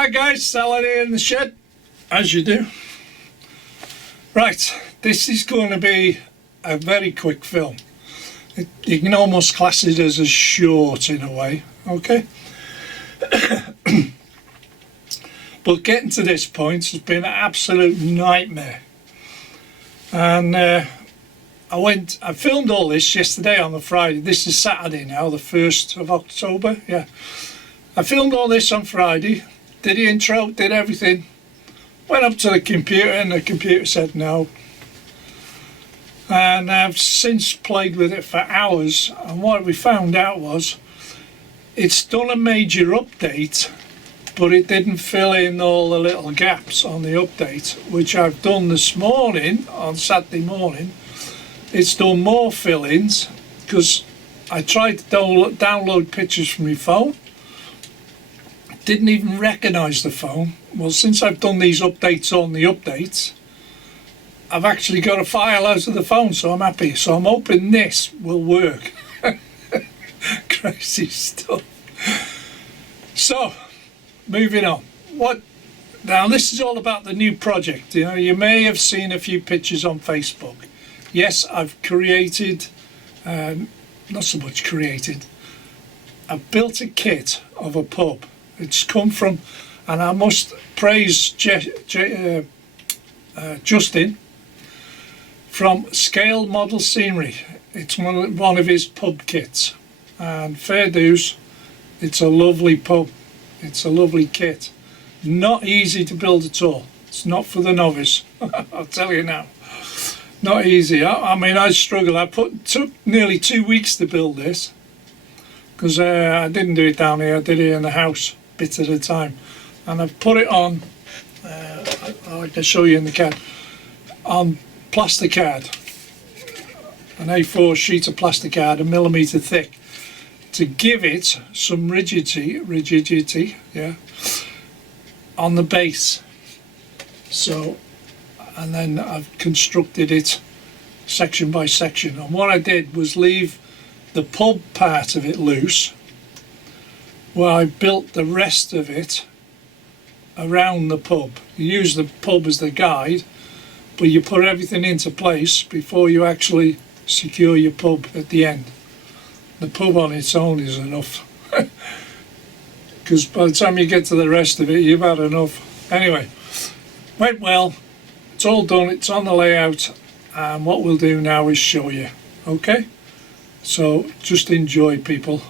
Hi guys, Sal here in the shed, as you do. Right, this is going to be a very quick film. You can almost class it as a short in a way, okay? But getting to this point has been an absolute nightmare. And I filmed all this yesterday on the Friday. This is Saturday now, the 1st of October, yeah. I filmed all this on Friday, did the intro, did everything. Went up to the computer and the computer said no. And I've since played with it for hours, and what we found out was it's done a major update, but it didn't fill in all the little gaps on the update, which I've done this morning, on Saturday morning. It's done more fill-ins, because I tried to download pictures from my phone. Didn't even recognise the phone. Well, since I've done these updates on the updates, I've actually got a file out of the phone, so I'm happy. So I'm hoping this will work. Crazy stuff. So, moving on. Now this is all about the new project. You know, you may have seen a few pictures on Facebook. Yes, I've created, not so much created, I've built a kit of a pub. It's come from, and I must praise Justin from Scale Model Scenery. It's one of his pub kits, and fair dues, it's a lovely pub. It's a lovely kit. Not easy to build at all. It's not for the novice. I'll tell you now. Not easy. I mean, I struggled. Took nearly 2 weeks to build this, because I didn't do it down here. I did it in the house, bit at a time, and I've put it on. I can show you in the card on plasticard, an A4 sheet of plasticard, 1 millimetre thick, to give it some rigidity, yeah, on the base. So, and then I've constructed it section by section. And what I did was leave the pub part of it loose, where I built the rest of it around the pub. You use the pub as the guide, but you put everything into place before you actually secure your pub at the end. The pub on its own is enough, because by the time you get to the rest of it, you've had enough. Anyway, went well. It's all done. It's on the layout, and what we'll do now is show you. Okay? So just enjoy, people.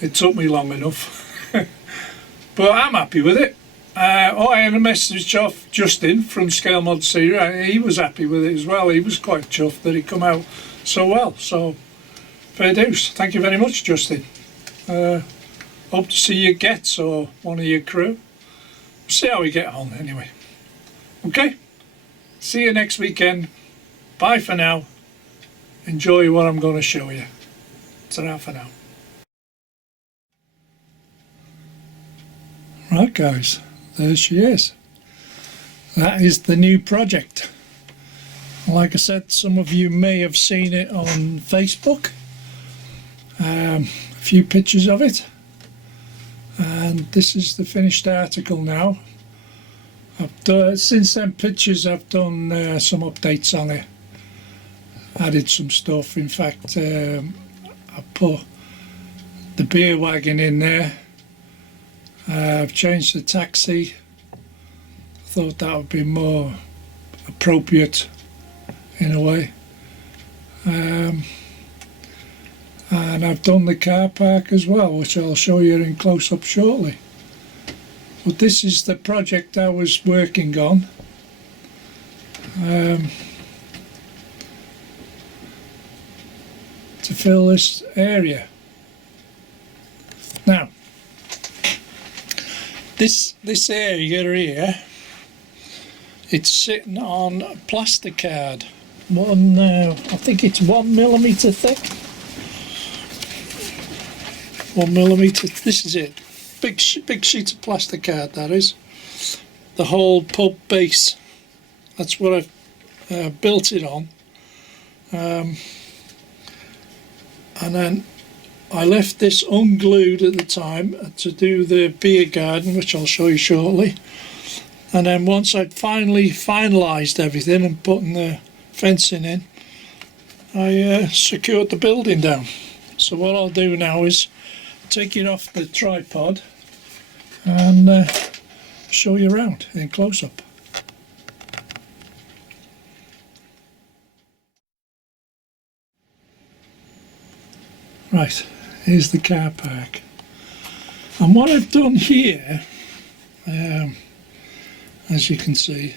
It took me long enough, but I'm happy with it. I had a message off Justin from Scale Mod Series. He was happy with it as well. He was quite chuffed that it come out so well. So fair dues. Thank you very much, Justin. Hope to see you Gets or one of your crew. See how we get on anyway. Okay? See you next weekend. Bye for now. Enjoy what I'm going to show you. Ta-ra for now. Right guys, there she is. That is the new project. Like I said, some of you may have seen it on Facebook. A few pictures of it. And this is the finished article now. Since them pictures I've done some updates on it. Added some stuff. In fact, I put the beer wagon in there. I've changed the taxi. I thought that would be more appropriate in a way. And I've done the car park as well, which I'll show you in close up shortly. But this is the project I was working on. To fill this area. Now, this area here, it's sitting on plasticard. I think it's 1 millimetre thick. 1 millimetre. This is it. Big sheet of plasticard, that is. The whole pub base. That's what I've built it on. And then I left this unglued at the time to do the beer garden, which I'll show you shortly. And then once I'd finally finalised everything and putting the fencing in, I secured the building down. So what I'll do now is take it off the tripod and show you around in close-up. Right, here's the car park. And what I've done here, as you can see,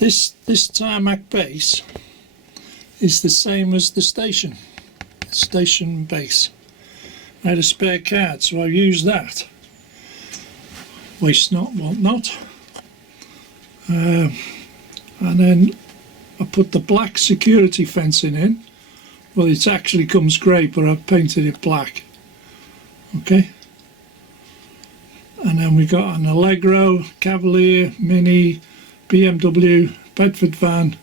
this tarmac base is the same as the station base. I had a spare card, so I used that. Waste not, want not. And then I put the black security fencing in. Well, it actually comes grey, but I've painted it black. Okay. And then we got an Allegro, Cavalier, Mini, BMW, Bedford van,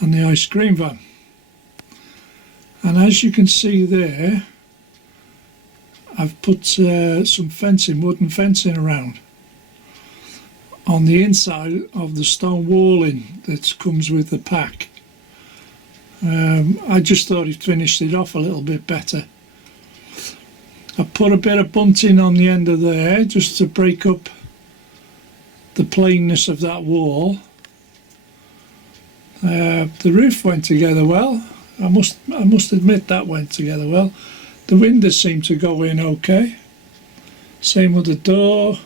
and the ice cream van. And as you can see there, I've put some fencing, wooden fencing around on the inside of the stone walling that comes with the pack. I just thought it finished it off a little bit better. I put a bit of bunting on the end of there just to break up the plainness of that wall. The roof went together well. I must admit that went together well. The windows seem to go in okay. Same with the door.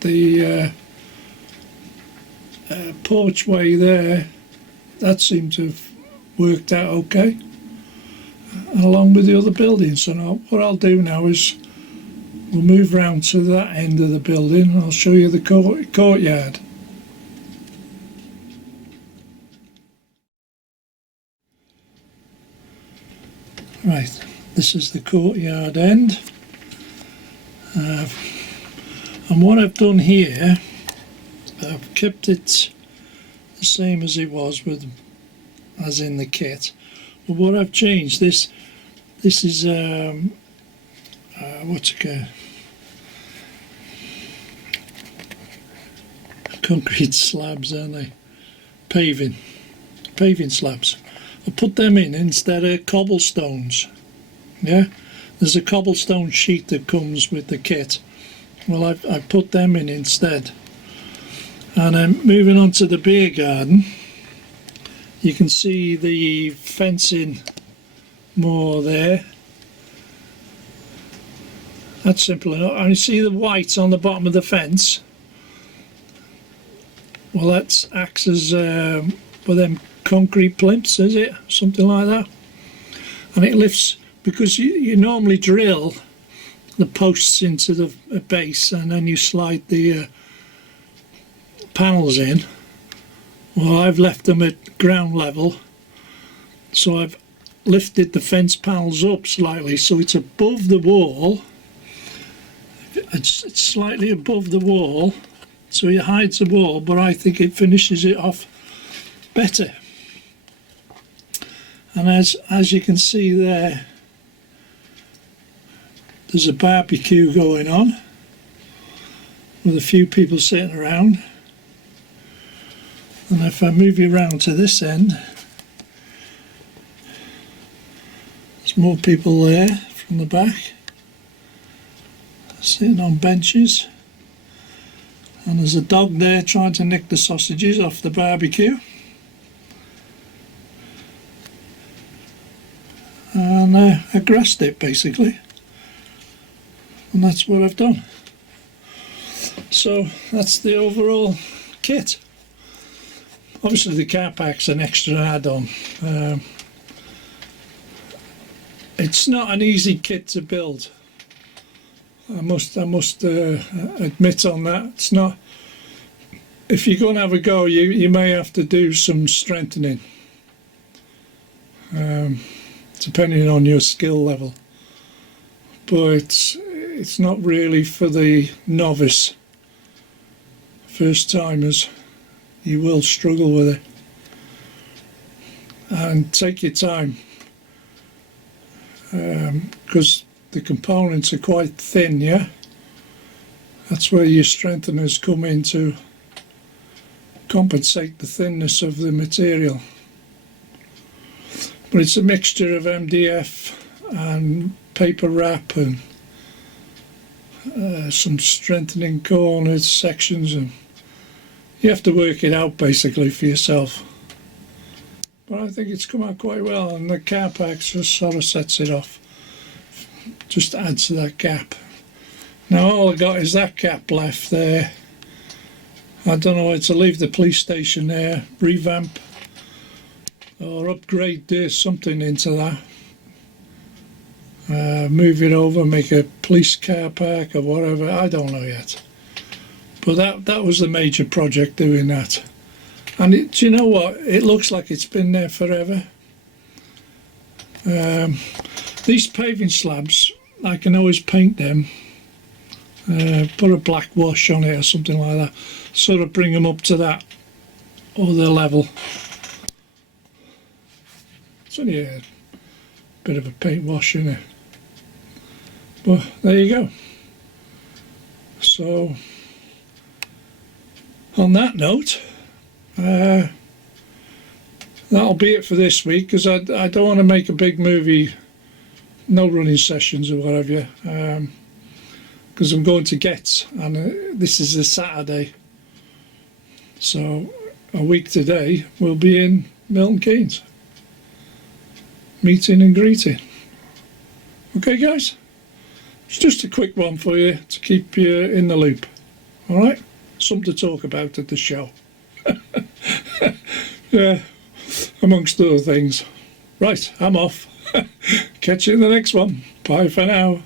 The porchway there, that seemed to have worked out okay, and along with the other buildings. So now what I'll do now is we'll move round to that end of the building and I'll show you the courtyard. Right, this is the courtyard end, and what I've done here, I've kept it the same as it was as in the kit, but what I've changed, this is what's it called, concrete slabs, aren't they? Paving slabs. I put them in instead of cobblestones. Yeah, there's a cobblestone sheet that comes with the kit. Well, I put them in instead. And then moving on to the beer garden, you can see the fencing more there. That's simple enough. And you see the white on the bottom of the fence? Well, that acts as for them concrete plinths, is it? Something like that. And it lifts, because you normally drill the posts into the base and then you slide the panels in. Well, I've left them at ground level, so I've lifted the fence panels up slightly so it's above the wall. It's slightly above the wall, so it hides the wall, but I think it finishes it off better. And as you can see there, there's a barbecue going on with a few people sitting around. And if I move you around to this end, there's more people there from the back, sitting on benches. And there's a dog there trying to nick the sausages off the barbecue. And I grassed it basically. And that's what I've done. So that's the overall kit. Obviously the car park's an extra add-on. It's not an easy kit to build. I must admit on that. It's not. If you're going to have a go, you may have to do some strengthening, depending on your skill level. But it's not really for the novice, first timers. You will struggle with it, and take your time, because the components are quite thin, yeah? That's where your strengtheners come in to compensate the thinness of the material. But it's a mixture of MDF and paper wrap and some strengthening corners, sections, and you have to work it out basically for yourself. But I think it's come out quite well, and the Carpax just sort of sets it off, just adds to that gap. Now all I got is that gap left there. I don't know whether to leave the police station there, revamp or upgrade this, something into that. Move it over, make a police car park or whatever, I don't know yet. But that was the major project, doing that. And do you know what? It looks like it's been there forever. These paving slabs, I can always paint them, put a black wash on it or something like that, sort of bring them up to that other level. It's only a bit of a paint wash in it. But there you go. So, on that note, that'll be it for this week, because I don't want to make a big movie, no running sessions or whatever, because I'm going to Getz, and this is a Saturday, so a week today we'll be in Milton Keynes, meeting and greeting. Okay guys, it's just a quick one for you to keep you in the loop. Alright, something to talk about at the show. Yeah, amongst other things. Right, I'm off. Catch you in the next one. Bye for now.